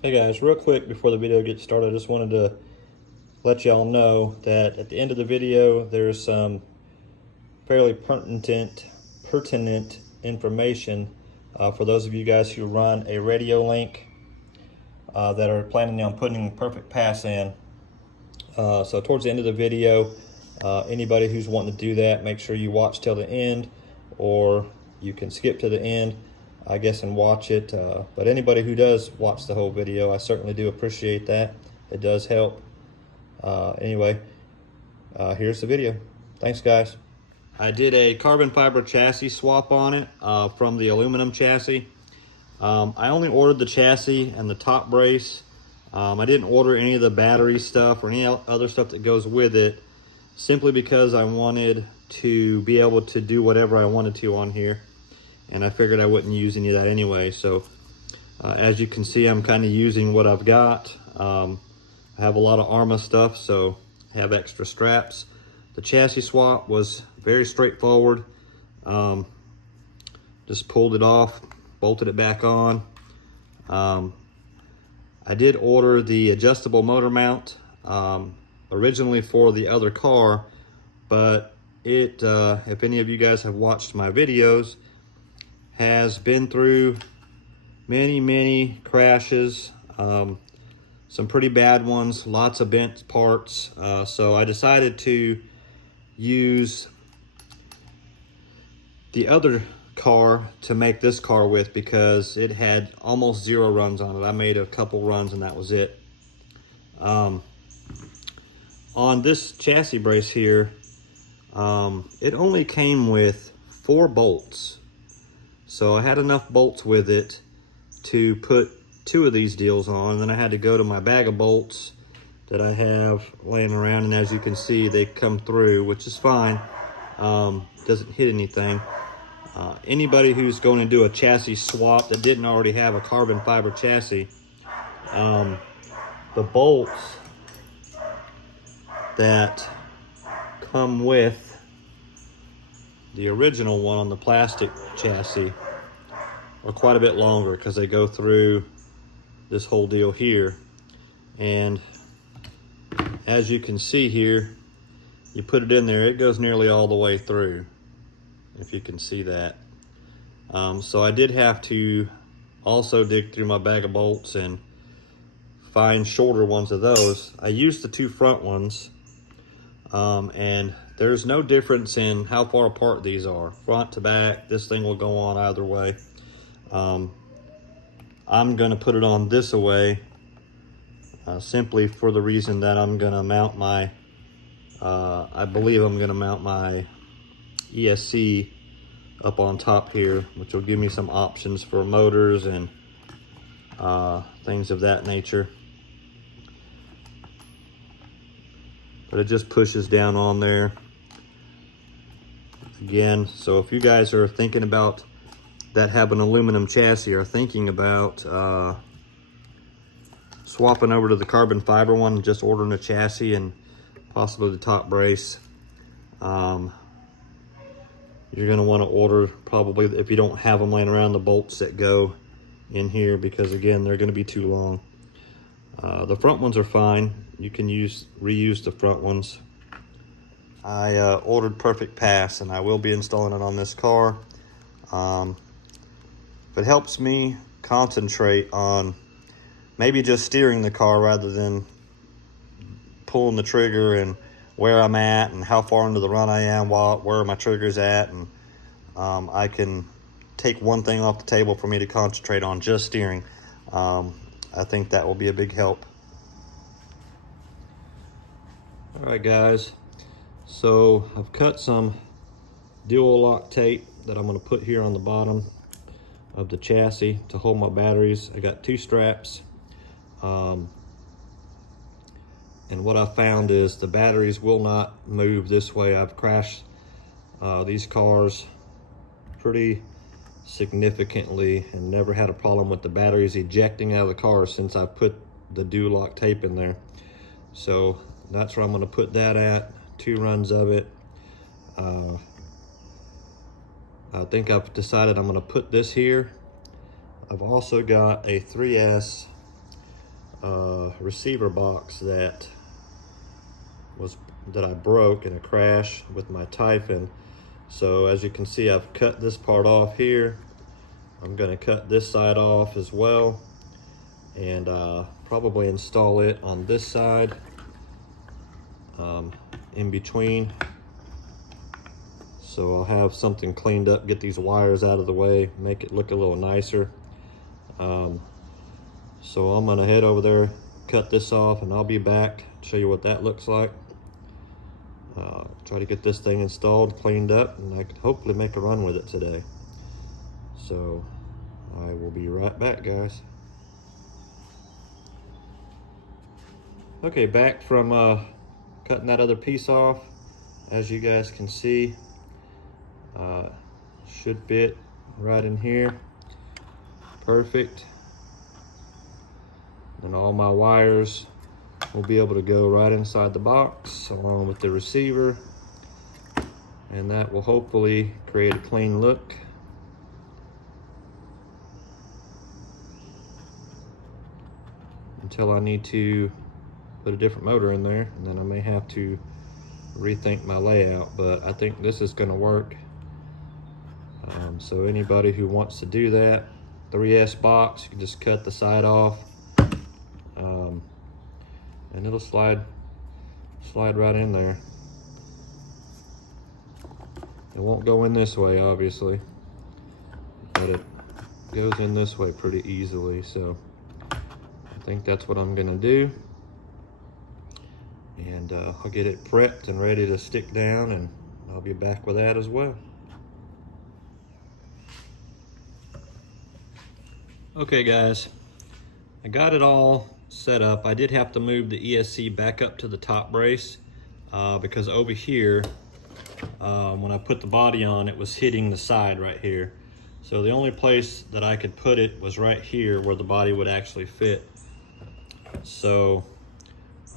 Hey guys, real quick before the video gets started, I just wanted to let y'all know that at the end of the video there's some fairly pertinent information for those of you guys who run a radio link that are planning on putting Perfect Pass in. So towards the end of the video, anybody who's wanting to do that, make sure you watch till the end, or you can skip to the end, I guess, and watch it. But anybody who does watch the whole video, I certainly do appreciate that. It does help. Anyway, here's the video. Thanks, guys. I did a carbon fiber chassis swap on it from the aluminum chassis. I only ordered the chassis and the top brace. I didn't order any of the battery stuff or any other stuff that goes with it, simply because I wanted to be able to do whatever I wanted to on here, and I figured I wouldn't use any of that anyway. So as you can see, I'm kind of using what I've got. I have a lot of ARMA stuff, so I have extra straps. The chassis swap was very straightforward. Just pulled it off, bolted it back on. I did order the adjustable motor mount originally for the other car, but it, if any of you guys have watched my videos, has been through many crashes, some pretty bad ones, lots of bent parts. So I decided to use the other car to make this car with, because it had almost 0 runs on it. I made a couple runs and that was it. On this chassis brace here, it only came with 4 bolts. So I had enough bolts with it to put 2 of these deals on, and then I had to go to my bag of bolts that I have laying around, and as you can see, they come through, which is fine. Doesn't hit anything. Anybody who's going to do a chassis swap that didn't already have a carbon fiber chassis, the bolts that come with the original one on the plastic chassis are quite a bit longer, because they go through this whole deal here. And as you can see here, you put it in there, it goes nearly all the way through, if you can see that. So I did have to also dig through my bag of bolts and find shorter ones of those. I used the 2 front ones, and there's no difference in how far apart these are, front to back. This thing will go on either way. I'm going to put it on this way, simply for the reason that I'm going to mount my I believe I'm going to mount my ESC up on top here, which will give me some options for motors and things of that nature. But it just pushes down on there again. So if you guys are thinking about that, have an aluminum chassis, or thinking about swapping over to the carbon fiber one, just ordering a chassis and possibly the top brace, you're going to want to order, probably, if you don't have them laying around, the bolts that go in here, because again, they're going to be too long. The front ones are fine. You can reuse the front ones. I ordered Perfect Pass, and I will be installing it on this car. If it helps me concentrate on maybe just steering the car rather than pulling the trigger, and where I'm at and how far into the run I am, where my trigger's at, and I can take one thing off the table for me to concentrate on just steering. I think that will be a big help. All right, guys, so I've cut some dual lock tape that I'm going to put here on the bottom of the chassis to hold my batteries. I got 2 straps. And what I found is the batteries will not move this way. I've crashed these cars pretty significantly and never had a problem with the batteries ejecting out of the car since I put the dual lock tape in there. So that's where I'm going to put that at, 2 runs of it. I think I've decided I'm going to put this here. I've also got a 3S receiver box that I broke in a crash with my Typhon. So as you can see, I've cut this part off here. I'm going to cut this side off as well, and probably install it on this side in between. So I'll have something cleaned up, get these wires out of the way, make it look a little nicer. So I'm gonna head over there, cut this off, and I'll be back to show you what that looks like. Try to get this thing installed, cleaned up, and I can hopefully make a run with it today. So I will be right back, guys. Okay, back from cutting that other piece off. As you guys can see, should fit right in here. Perfect. And all my wires will be able to go right inside the box along with the receiver, and that will hopefully create a clean look. Until I need to put a different motor in there, and then I may have to rethink my layout, but I think this is going to work. So anybody who wants to do that, 3S box, you can just cut the side off, and it'll slide right in there. It won't go in this way, obviously, but it goes in this way pretty easily. So I think that's what I'm gonna do, and I'll get it prepped and ready to stick down, and I'll be back with that as well. Okay guys, I got it all set up. I did have to move the ESC back up to the top brace because over here, when I put the body on, it was hitting the side right here. So the only place that I could put it was right here where the body would actually fit. So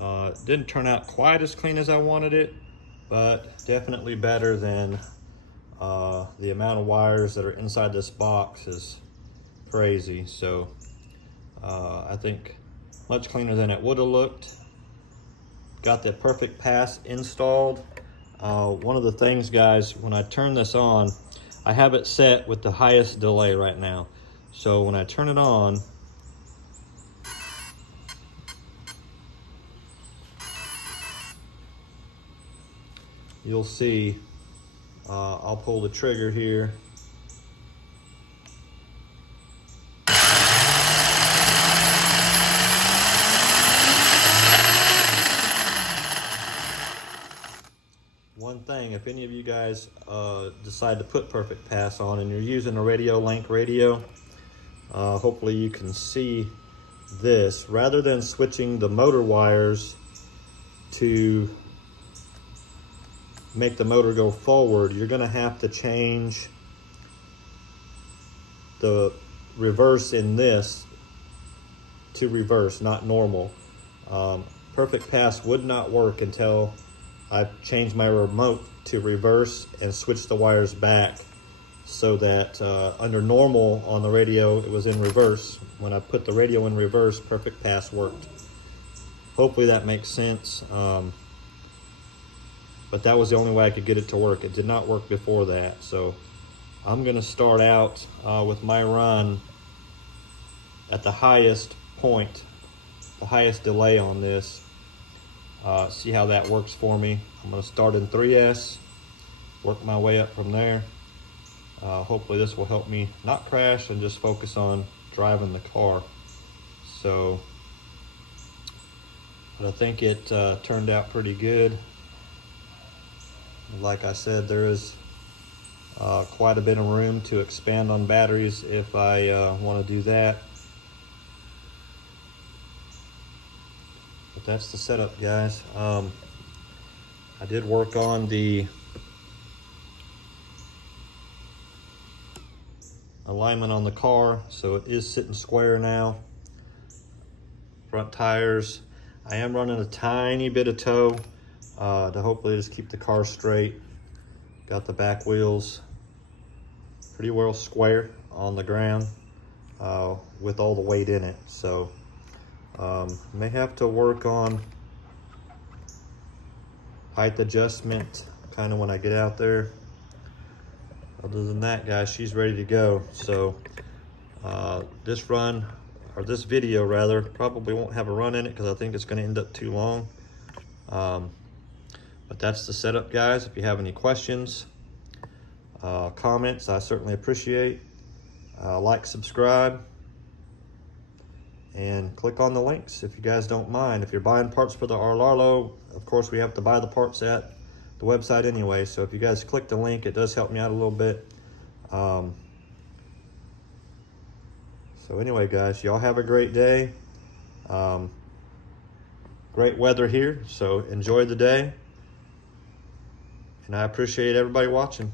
it didn't turn out quite as clean as I wanted it, but definitely better than the amount of wires that are inside this box is crazy. So I think much cleaner than it would have looked. Got the perfect pass installed. One of the things, guys, when I turn this on, I have it set with the highest delay right now. So when I turn it on, you'll see, I'll pull the trigger here. One thing, if any of you guys decide to put Perfect Pass on and you're using a Radio Link radio, hopefully you can see this. Rather than switching the motor wires to make the motor go forward, you're going to have to change the reverse in this to reverse, not normal. Perfect Pass would not work until I changed my remote to reverse and switched the wires back, so that under normal on the radio it was in reverse. When I put the radio in reverse, Perfect Pass worked. Hopefully that makes sense. But that was the only way I could get it to work. It did not work before that. So I'm gonna start out with my run at the highest point, the highest delay on this. See how that works for me. I'm gonna start in 3S, work my way up from there. Hopefully this will help me not crash and just focus on driving the car. So, but I think it turned out pretty good. Like I said, there is quite a bit of room to expand on batteries if I want to do that. But that's the setup, guys. I did work on the alignment on the car, so it is sitting square now. Front tires, I am running a tiny bit of toe to hopefully just keep the car straight. Got the back wheels pretty well square on the ground with all the weight in it. So May have to work on height adjustment kind of when I get out there. Other than that, guys, she's ready to go. So this run, or this video rather, probably won't have a run in it because I think it's going to end up too long. But that's the setup, guys. If you have any questions, comments, I certainly appreciate. Like, subscribe, and click on the links if you guys don't mind. If you're buying parts for the Arlarlo, of course we have to buy the parts at the website anyway, so if you guys click the link, it does help me out a little bit. So anyway, guys, y'all have a great day. Great weather here, so enjoy the day, and I appreciate everybody watching.